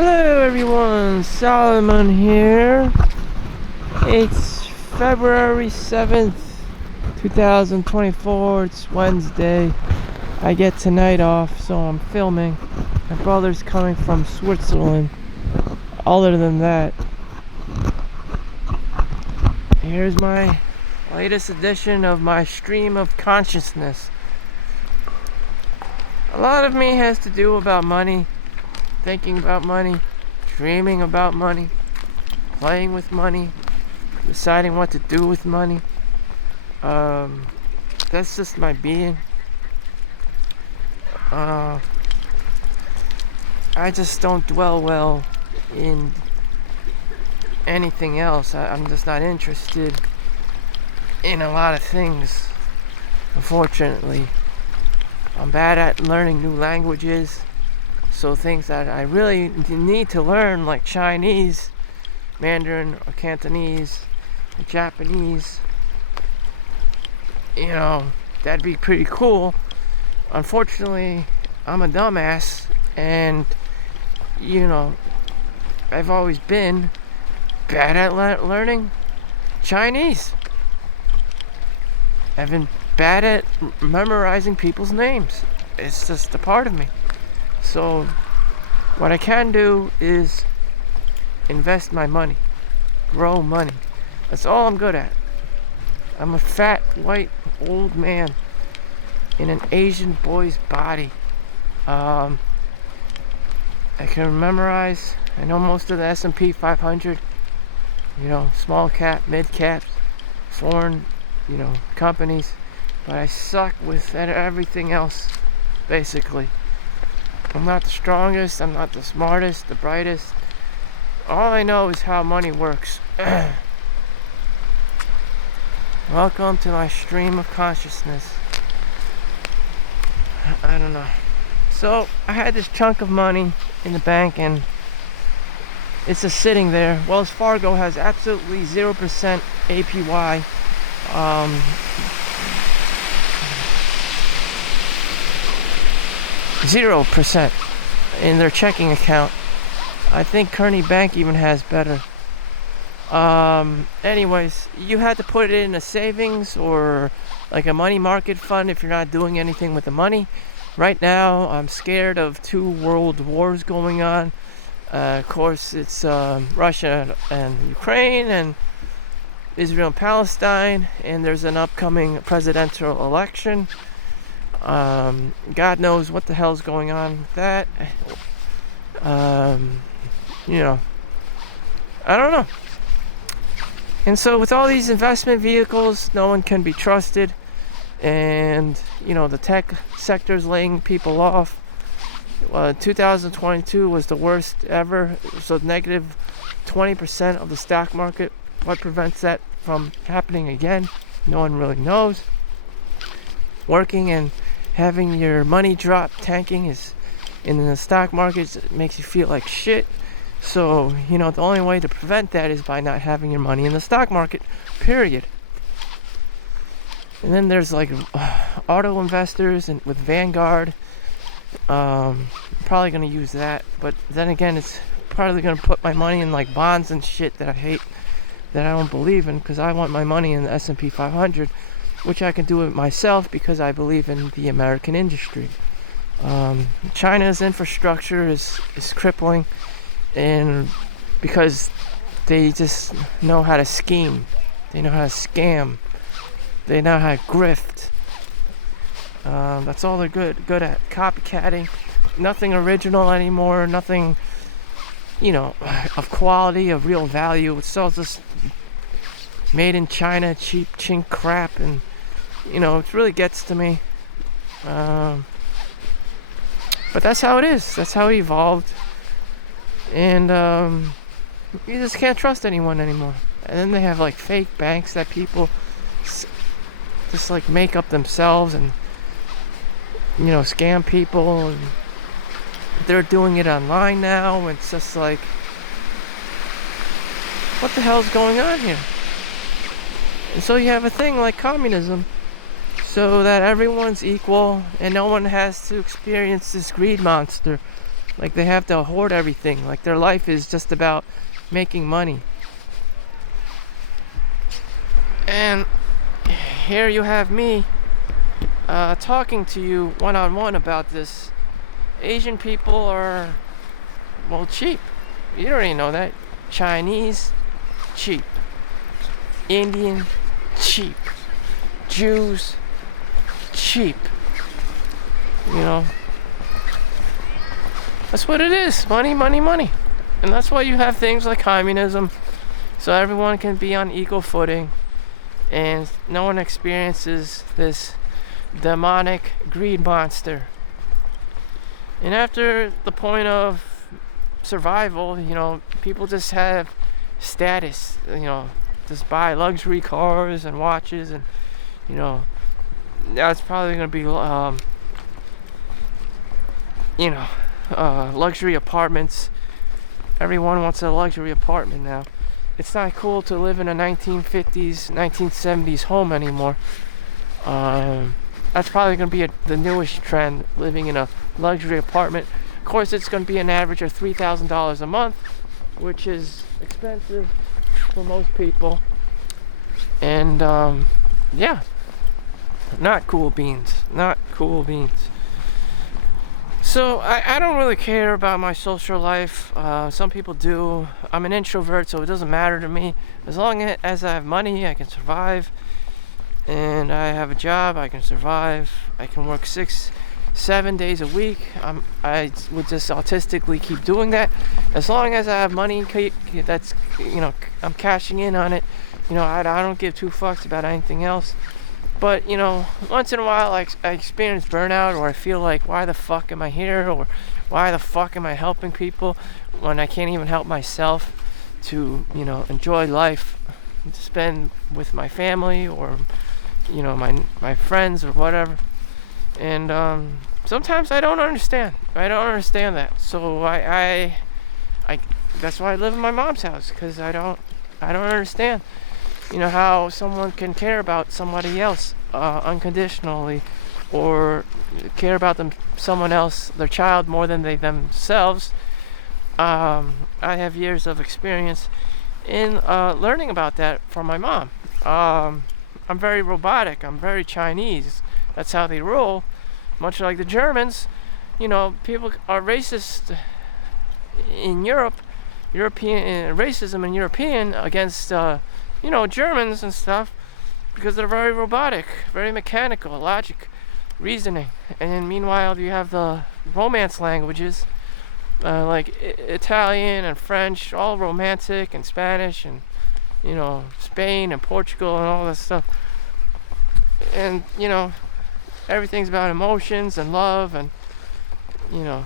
Hello everyone, Solomon here. It's February 7th, 2024. It's Wednesday. I get tonight off, so I'm filming. My brother's coming from Switzerland. Other than that, here's my latest edition of my stream of consciousness. A lot of me has to do about money, thinking about money, dreaming about money, playing with money, deciding what to do with money. That's just my being. I just don't dwell well in anything else. I'm just not interested in a lot of things, unfortunately. I'm bad at learning new languages, so things that I really need to learn, like Chinese, Mandarin or Cantonese, or Japanese, that'd be pretty cool. Unfortunately, I'm a dumbass, and I've always been bad at learning Chinese. I've been bad at memorizing people's names. It's just a part of me. So what I can do is invest my money, grow money. That's all I'm good at. I'm a fat, white, old man in an Asian boy's body. I can memorize. I know most of the S&P 500. Small cap, mid caps, foreign, companies. But I suck with everything else, basically. I'm not the strongest. I'm not the smartest, the brightest. All I know is how money works. Welcome to my stream of consciousness. I don't know. So I had this chunk of money in the bank, and it's just sitting there. Wells Fargo has absolutely 0% APY. 0% in their checking account. I think Kearney Bank even has better. Anyways, you had to put it in a savings or like a money market fund if you're not doing anything with the money. Right now, I'm scared of 2 world wars going on. Of course, it's Russia and Ukraine, and Israel and Palestine, and there's an upcoming presidential election. God knows what the hell's going on with that. I don't know. And so with all these investment vehicles, no one can be trusted. And, the tech sector's laying people off. 2022 was the worst ever. So negative 20% of the stock market. What prevents that from happening again? No one really knows. Working and having your money drop, tanking is in the stock market. It makes you feel like shit. So, the only way to prevent that is by not having your money in the stock market, period. And then there's like auto investors and with Vanguard. Probably going to use that. But then again, it's probably going to put my money in like bonds and shit that I hate, that I don't believe in, because I want my money in the S&P 500, which I can do it myself because I believe in the American industry. China's infrastructure is crippling, and because they just know how to scheme, they know how to scam, they know how to grift. That's all they're good at. Copycatting. Nothing original anymore. Nothing, of quality, of real value. It's all just made in China, cheap chink crap, and it really gets to me. But that's how it is. That's how it evolved. And you just can't trust anyone anymore. And then they have like fake banks that people just like make up themselves and scam people, and they're doing it online now. It's just like, what the hell's going on here? And so you have a thing like communism, so that everyone's equal and no one has to experience this greed monster Like they have to hoard everything. Like their life is just about making money. And here you have me talking to you one-on-one about this. Asian people are, well, cheap. You already know that. Chinese, cheap. Indian, cheap. Jews, cheap. You know, that's what it is. Money, money, money. And that's why you have things like communism, so everyone can be on equal footing and no one experiences this demonic greed monster. And after the point of survival, you know, people just have status, you know, just buy luxury cars and watches, and you know, that's probably going to be luxury apartments. Everyone wants a luxury apartment now. It's not cool to live in a 1950s, 1970s home anymore. That's probably going to be the newest trend, living in a luxury apartment. Of course, it's going to be an average of $3,000 a month, which is expensive for most people. And yeah, not cool beans. Not cool beans. So I don't really care about my social life. Some people do. I'm an introvert, so it doesn't matter to me. As long as I have money, I can survive. And I have a job, I can survive. I can work 6-7 days a week. I would just autistically keep doing that. As long as I have money, that's, you know, I'm cashing in on it. You know, I don't give two fucks about anything else. But, you know, once in a while I experience burnout, or I feel like, why the fuck am I here? Or why the fuck am I helping people when I can't even help myself to, you know, enjoy life, to spend with my family, or, you know, my friends or whatever. And sometimes I don't understand. I don't understand that. So I that's why I live in my mom's house, because I don't understand, you know, how someone can care about somebody else unconditionally, or care about someone else, their child, more than they themselves. I have years of experience in learning about that from my mom. I'm very robotic. I'm very Chinese. That's how they roll. Much like the Germans, you know, people are racist in Europe. European racism in European against you know, Germans and stuff, because they're very robotic, very mechanical, logic, reasoning. And meanwhile, you have the romance languages, like Italian and French, all romantic, and Spanish, and, you know, Spain and Portugal and all that stuff. And, you know, everything's about emotions and love, and, you know,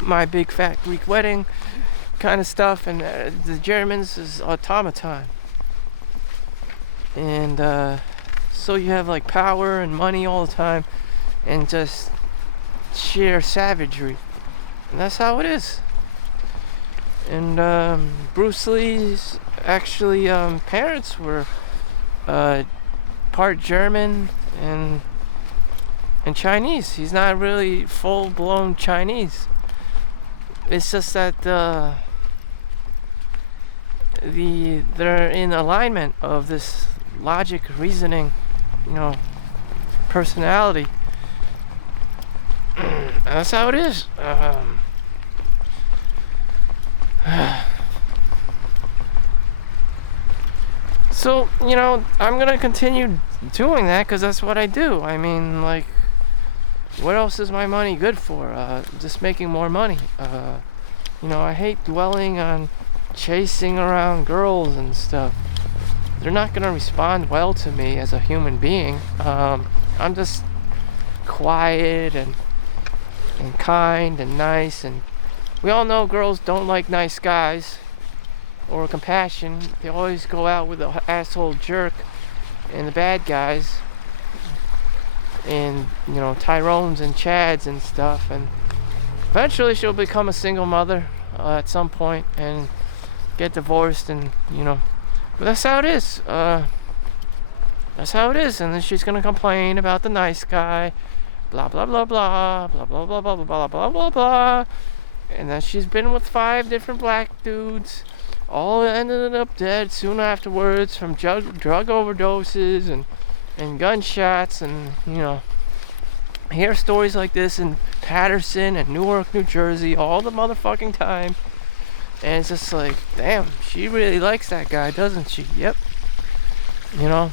My Big Fat Greek Wedding kind of stuff. And the Germans is automaton. And so you have like power and money all the time, and just sheer savagery. And that's how it is. And Bruce Lee's actually parents were part German and Chinese. He's not really full-blown Chinese. It's just that they're in alignment of this logic, reasoning, you know, personality. And that's how it is. So, you know, I'm gonna continue doing that because that's what I do. I mean, like, what else is my money good for? Just making more money. You know, I hate dwelling on chasing around girls and stuff. They're not gonna respond well to me as a human being. I'm just quiet and kind and nice, and we all know girls don't like nice guys or compassion. They always go out with the asshole jerk and the bad guys, and, you know, Tyrones and Chads and stuff. And eventually she'll become a single mother at some point and get divorced, and, you know, but that's how it is. That's how it is. And then she's gonna complain about the nice guy blah blah blah blah blah blah blah blah blah blah blah blah, and that she's been with 5 different black dudes, all ended up dead soon afterwards from drug overdoses and gunshots, and hear stories like this in Patterson and Newark, New Jersey all the motherfucking time. And it's just like, damn, she really likes that guy, doesn't she? Yep. And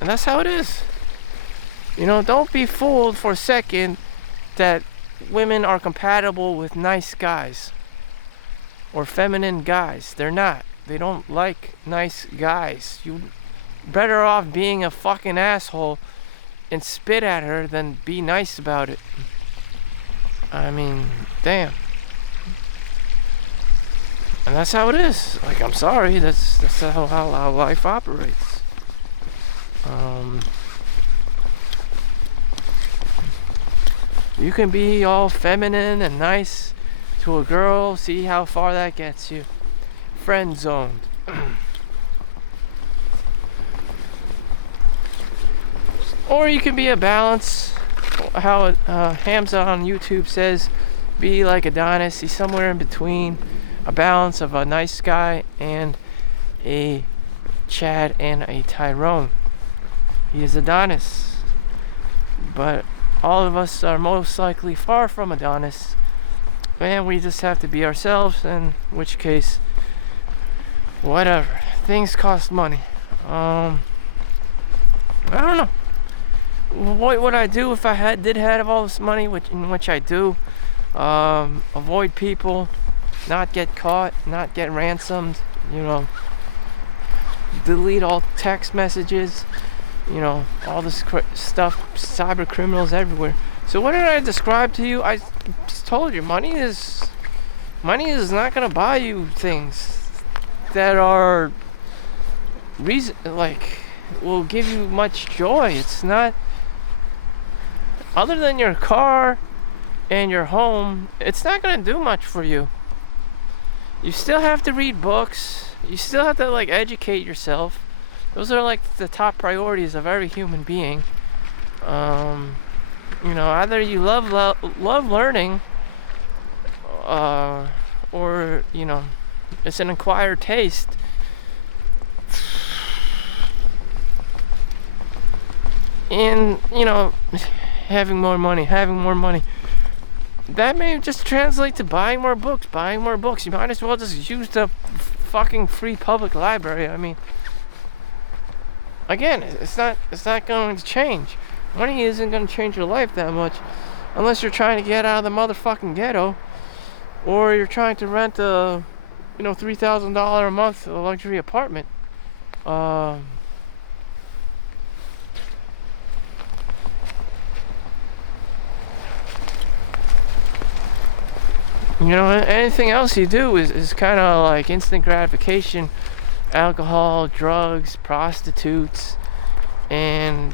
that's how it is. Don't be fooled for a second that women are compatible with nice guys or feminine guys. They're not. They don't like nice guys. You better off being a fucking asshole and spit at her than be nice about it. I mean, damn. And that's how it is. Like, I'm sorry, that's how life operates. You can be all feminine and nice to a girl, see how far that gets you. Friend zoned. Or you can be a balance, how Hamza on YouTube says, be like Adonis. He's somewhere in between, a balance of a nice guy and a Chad and a Tyrone. He is Adonis, but all of us are most likely far from Adonis, and we just have to be ourselves, in which case, whatever. Things cost money. I don't know. What would I do if I did have all this money, which I do? Avoid people, not get caught, not get ransomed, delete all text messages, all this stuff, cyber criminals everywhere. So what did I describe to you? I just told you, money is not gonna buy you things that are will give you much joy. It's not, other than your car and your home, it's not gonna do much for you. You still have to read books. You still have to educate yourself. Those are the top priorities of every human being. Either you love learning, or it's an acquired taste. And having more money. That may just translate to buying more books. You might as well just use the fucking free public library. I mean, again, it's not going to change. Money isn't going to change your life that much, unless you're trying to get out of the motherfucking ghetto, or you're trying to rent a $3,000 a month luxury apartment. Anything else you do is kind of like instant gratification. Alcohol, drugs, prostitutes, and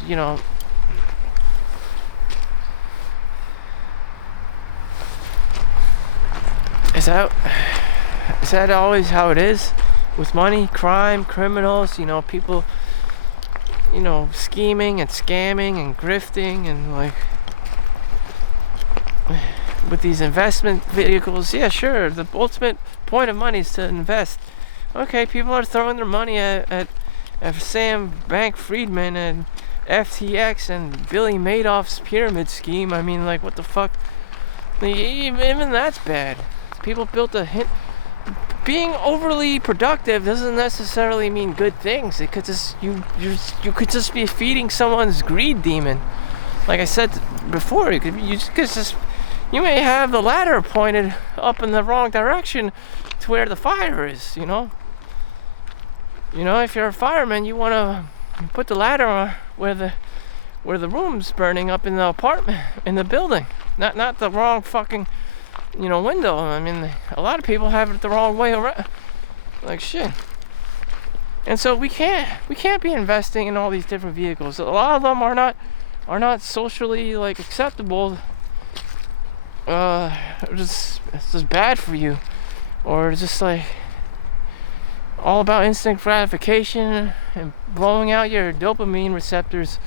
is that always how it is with money? Crime, criminals, people scheming and scamming and grifting, and with these investment vehicles. Yeah, sure, the ultimate point of money is to invest. Okay, people are throwing their money at Sam Bankman-Friedman and FTX and Billy Madoff's pyramid scheme. I mean, what the fuck? Even that's bad. People built being overly productive doesn't necessarily mean good things. It could just you could just be feeding someone's greed demon. Like I said before, you may have the ladder pointed up in the wrong direction to where the fire is. If you're a fireman, you want to put the ladder on where the room's burning up in the apartment, in the building, not the wrong fucking window. I mean, a lot of people have it the wrong way around. Shit. And so we can't be investing in all these different vehicles. A lot of them are not socially acceptable. It's just bad for you, or just all about instant gratification and blowing out your dopamine receptors.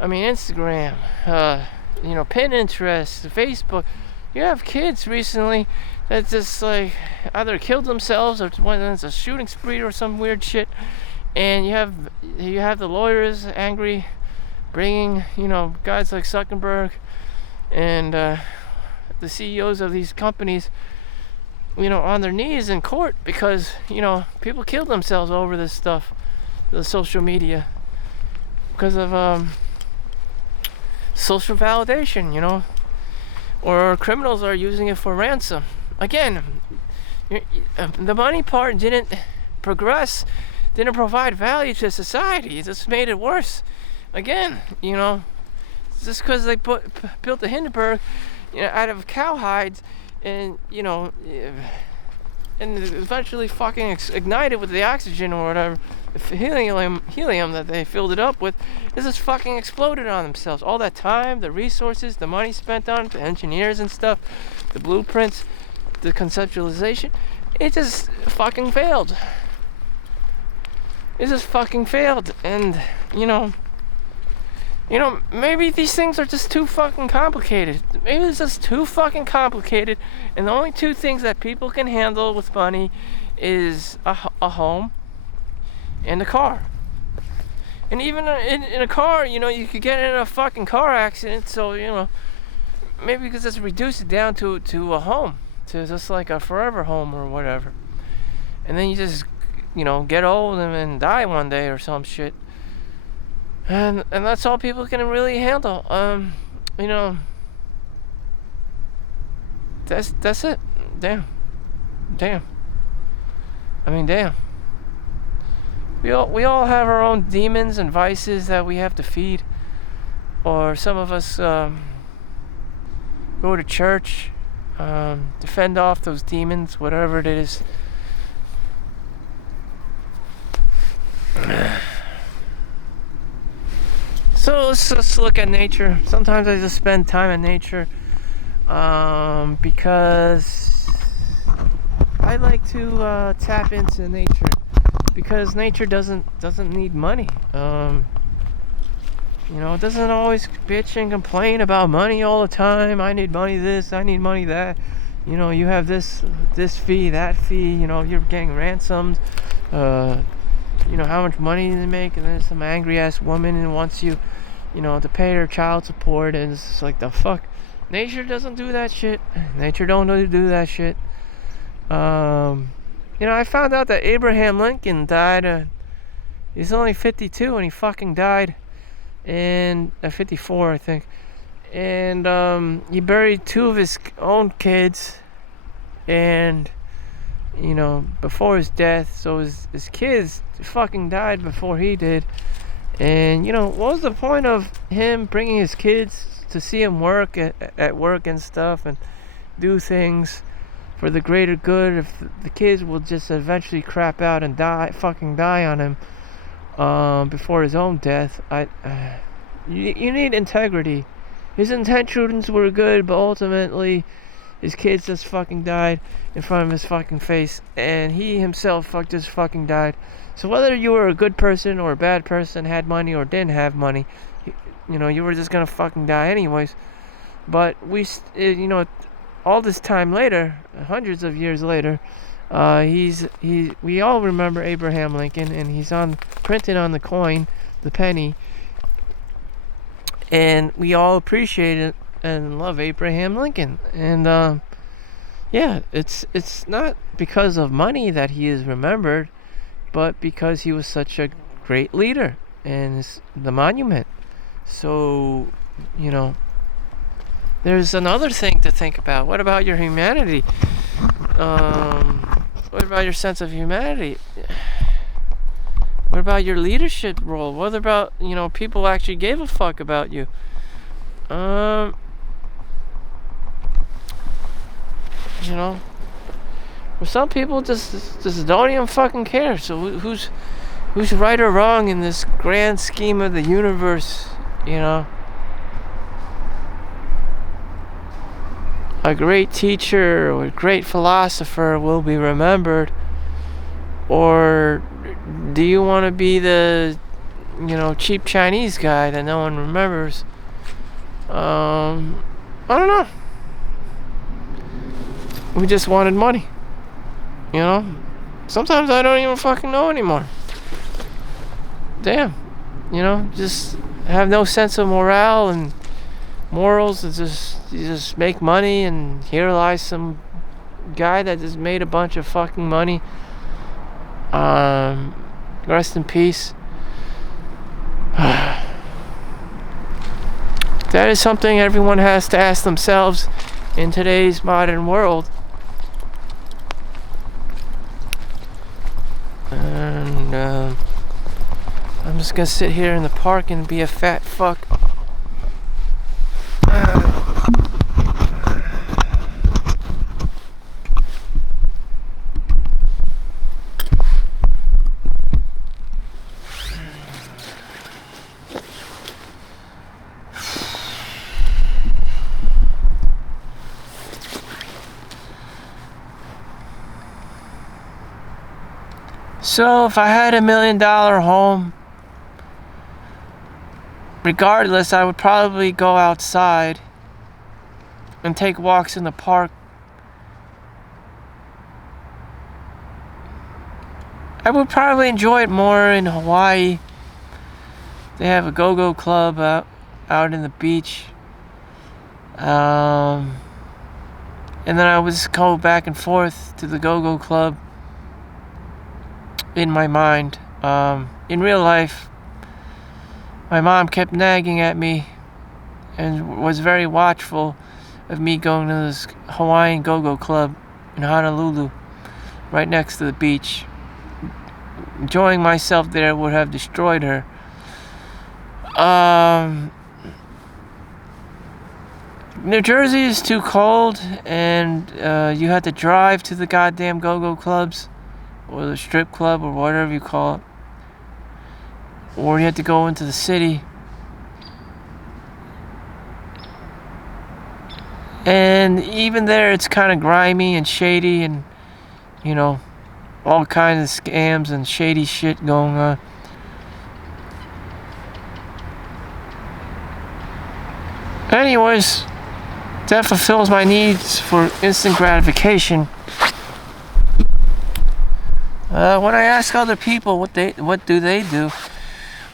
I mean, Instagram, Pinterest, Facebook. You have kids recently that just like either killed themselves or went on a shooting spree or some weird shit. And you have the lawyers angry, bringing guys like Zuckerberg and the CEOs of these companies on their knees in court because people killed themselves over this stuff, the social media, because of social validation, or criminals are using it for ransom. Again, the money part didn't provide value to society. It just made it worse. Again, just because they built the Hindenburg out of cow hides and and eventually fucking ignited with the oxygen or whatever, the helium that they filled it up with, is just fucking exploded on themselves. All that time, the resources, the money spent on it, the engineers and stuff, the blueprints, the conceptualization, it just fucking failed. It just fucking failed. And maybe these things are just too fucking complicated. Maybe it's just too fucking complicated, and the only two things that people can handle with money is a home and a car. And even in a car, you could get in a fucking car accident, so, maybe because it's reduced it down to a home, to just like a forever home or whatever. And then you just, get old and die one day or some shit. And that's all people can really handle. That's it. Damn. I mean, damn. We all have our own demons and vices that we have to feed. Or some of us go to church, to fend off those demons, whatever it is. So let's just look at nature. Sometimes I just spend time in nature because I like to tap into nature, because nature doesn't need money. It doesn't always bitch and complain about money all the time. I need money this, I need money that. You have this fee, that fee. You're getting ransomed. How much money they make, and then some angry ass woman and wants you, to pay her child support, and it's just like, the fuck. Nature doesn't do that shit. Nature don't do that shit. I found out that Abraham Lincoln died. He's only 52, and he fucking died in 54, I think. And he buried two of his own kids, and before his death, so his kids fucking died before he did. And what was the point of him bringing his kids to see him work at work and stuff and do things for the greater good if the kids will just eventually crap out and fucking die on him before his own death? You need integrity. His intentions were good, but ultimately his kids just fucking died in front of his fucking face, and he himself just fucking died. So whether you were a good person or a bad person, had money or didn't have money, you were just gonna fucking die anyways. But all this time later, hundreds of years later, we all remember Abraham Lincoln, and he's printed on the coin, the penny, and we all appreciate it and love Abraham Lincoln. And it's not because of money that he is remembered, but because he was such a great leader, and it's the monument. So there's another thing to think about. What about your humanity? What about your sense of humanity? What about your leadership role? What about people actually gave a fuck about you? Well, some people just don't even fucking care. So who's right or wrong in this grand scheme of the universe? A great teacher or a great philosopher will be remembered, or do you want to be the cheap Chinese guy that no one remembers? I don't know. We just wanted money. You know? Sometimes I don't even fucking know anymore. Damn. You know, just have no sense of morale and morals. It's just, you just make money, and here lies some guy that just made a bunch of fucking money. Rest in peace. That is something everyone has to ask themselves in today's modern world. And I'm just gonna sit here in the park and be a fat fuck. So if I had $1 million home, regardless, I would probably go outside and take walks in the park. I would probably enjoy it more in Hawaii. They have a go-go club out in the beach. And then I would just go back and forth to the go-go club in my mind. In real life, my mom kept nagging at me and was very watchful of me going to this Hawaiian go-go club in Honolulu, right next to the beach. Enjoying myself there would have destroyed her. New Jersey is too cold, and you had to drive to the goddamn go-go clubs, or the strip club, or whatever you call it, or you had to go into the city. And even there, it's kind of grimy and shady, and you know, all kinds of scams and shady shit going on. Anyways, that fulfills my needs for instant gratification. When I ask other people what do they do,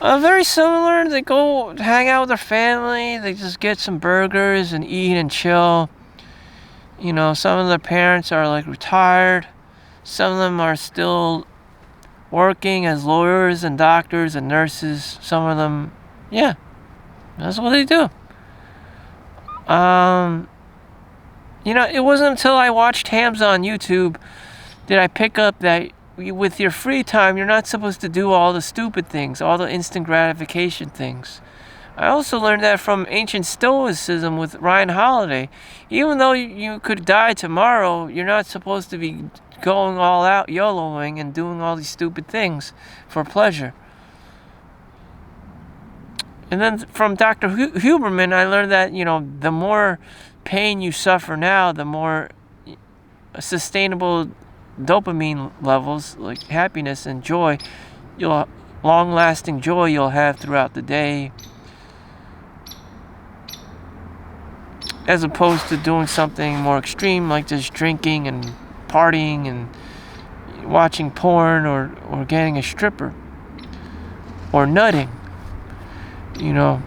very similar. They go hang out with their family. They just get some burgers and eat and chill. You know, some of their parents are like retired. Some of them are still working as lawyers and doctors and nurses. Some of them, yeah, that's what they do. You know, it wasn't until I watched Hams on YouTube did I pick up that with your free time, you're not supposed to do all the stupid things, all the instant gratification things. I also learned that from ancient Stoicism with Ryan Holiday. Even though you could die tomorrow, you're not supposed to be going all out YOLOing and doing all these stupid things for pleasure. And then from Dr. Huberman, I learned that, you know, the more pain you suffer now, the more sustainable dopamine levels, like happiness and joy, long-lasting joy you'll have throughout the day, as opposed to doing something more extreme like just drinking and partying and watching porn or getting a stripper or nutting. You know,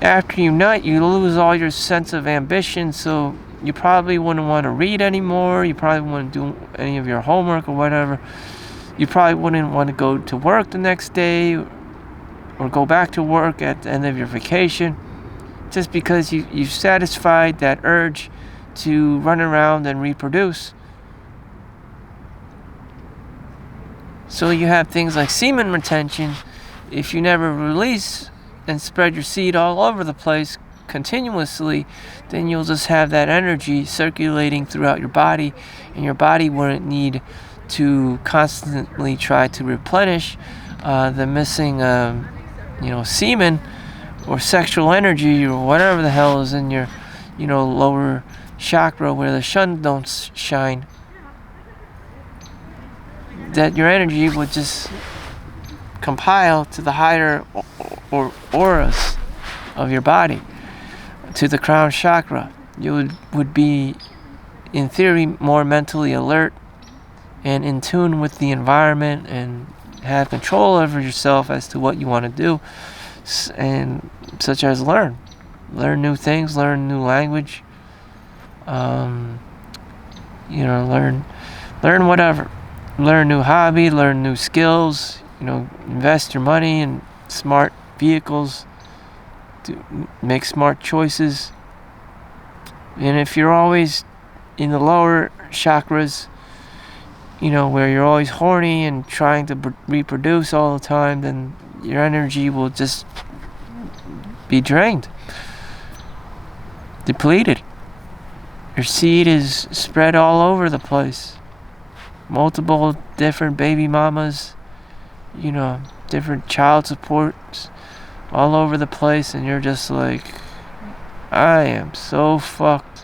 after you nut, you lose all your sense of ambition, so you probably wouldn't want to read anymore. You probably wouldn't do any of your homework or whatever. You probably wouldn't want to go to work the next day or go back to work at the end of your vacation, just because you've satisfied that urge to run around and reproduce. So you have things like semen retention. If you never release and spread your seed all over the place continuously, then you'll just have that energy circulating throughout your body, and your body wouldn't need to constantly try to replenish the missing semen or sexual energy or whatever the hell is in your lower chakra where the sun don't shine. That your energy would just compile to the higher auras of your body, to the crown chakra. You would be, in theory, more mentally alert and in tune with the environment and have control over yourself as to what you want to do, and such as learn new things, learn new language, learn whatever, learn new hobby, learn new skills, invest your money in smart vehicles, to make smart choices. And if you're always in the lower chakras, where you're always horny and trying to reproduce all the time, then your energy will just be drained, depleted. Your seed is spread all over the place. Multiple different baby mamas, different child supports all over the place, and you're just like, I am so fucked.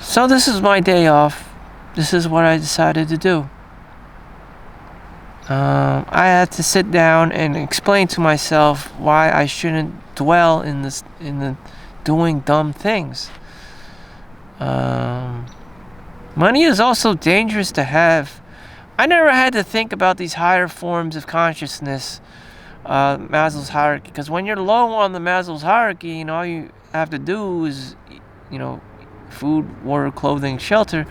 So this is my day off. This is what I decided to do. I had to sit down and explain to myself why I shouldn't dwell in the doing dumb things. Money is also dangerous to have. I never had to think about these higher forms of consciousness, Maslow's hierarchy, because when you're low on the Maslow's hierarchy, all you have to do is, food, water, clothing, shelter,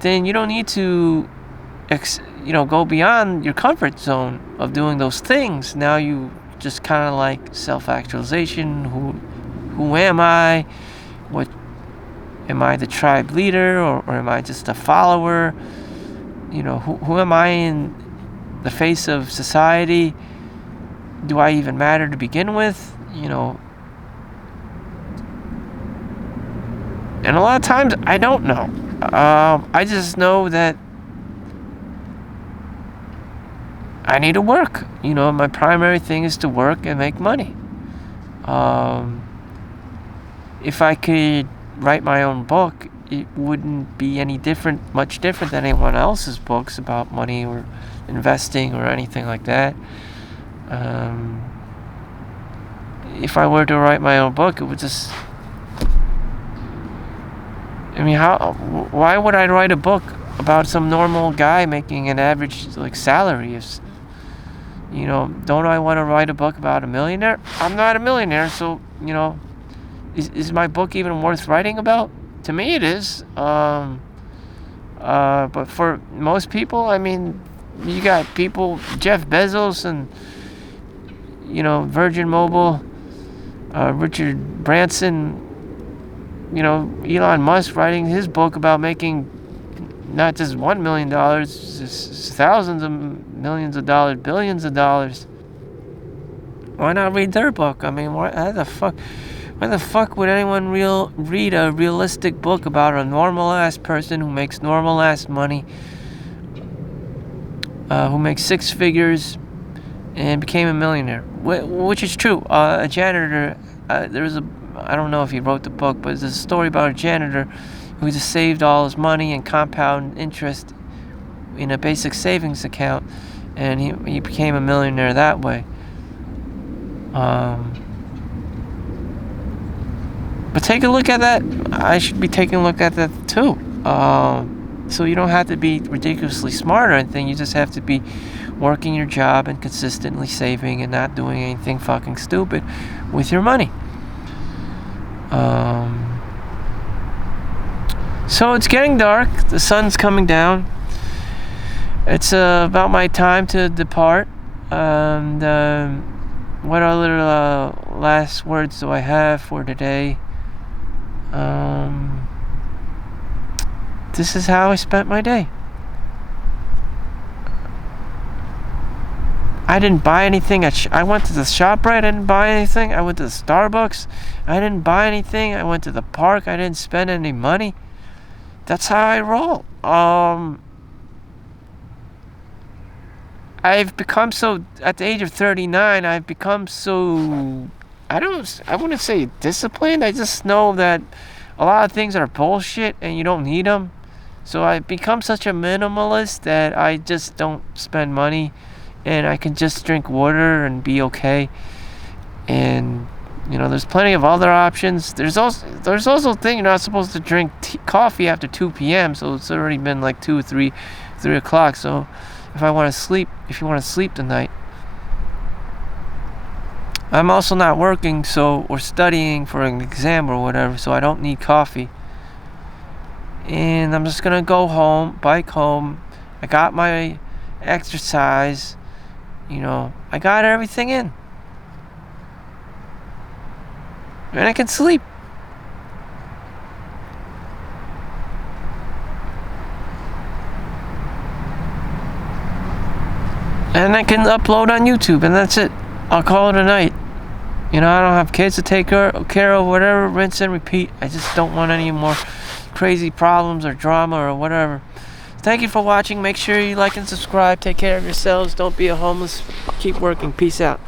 then you don't need to, go beyond your comfort zone of doing those things. Now you just kind of like self-actualization. Who am I? What am I, the tribe leader, or am I just a follower? Who am I in the face of society? Do I even matter to begin with? And a lot of times I don't know. I just know that I need to work. My primary thing is to work and make money. If I could write my own book, it wouldn't be much different than anyone else's books about money or investing or anything like that. If I were to write my own book, it would just... why would I write a book about some normal guy making an average salary? Don't I want to write a book about a millionaire? I'm not a millionaire, so is my book even worth writing about? To me, it is. But for most people, you got people, Jeff Bezos and Virgin Mobile, Richard Branson. Elon Musk writing his book about making not just $1 million, just thousands of millions of dollars, billions of dollars. Why not read their book? Why the fuck would anyone read a realistic book about a normal ass person who makes normal ass money, who makes six figures and became a millionaire? Which is true. A janitor, I don't know if he wrote the book, but there's a story about a janitor who just saved all his money and compound interest in a basic savings account, and he became a millionaire that way. But take a look at that. I should be taking a look at that too. So you don't have to be ridiculously smart or anything. You just have to be working your job and consistently saving and not doing anything fucking stupid with your money. So it's getting dark. The sun's coming down. It's about my time to depart. And what other last words do I have for today? This is how I spent my day. I didn't buy anything. I went to the ShopRite. I didn't buy anything. I went to the Starbucks. I didn't buy anything. I went to the park. I didn't spend any money. That's how I roll. I've become so, at the age of 39, I've become so, I wouldn't say disciplined. I just know that a lot of things are bullshit and you don't need them. So I've become such a minimalist that I just don't spend money and I can just drink water and be okay. And there's plenty of other options. There's also a thing, you're not supposed to drink coffee after 2 p.m. So it's already been like 2 or 3 o'clock. So if you want to sleep tonight. I'm also not working, or studying for an exam or whatever, so I don't need coffee. And I'm just gonna go home, bike home. I got my exercise. I got everything in. And I can sleep. And I can upload on YouTube, and that's it. I'll call it a night. I don't have kids to take care of, whatever, rinse and repeat. I just don't want any more crazy problems or drama or whatever. Thank you for watching. Make sure you like and subscribe. Take care of yourselves. Don't be a homeless. Keep working. Peace out.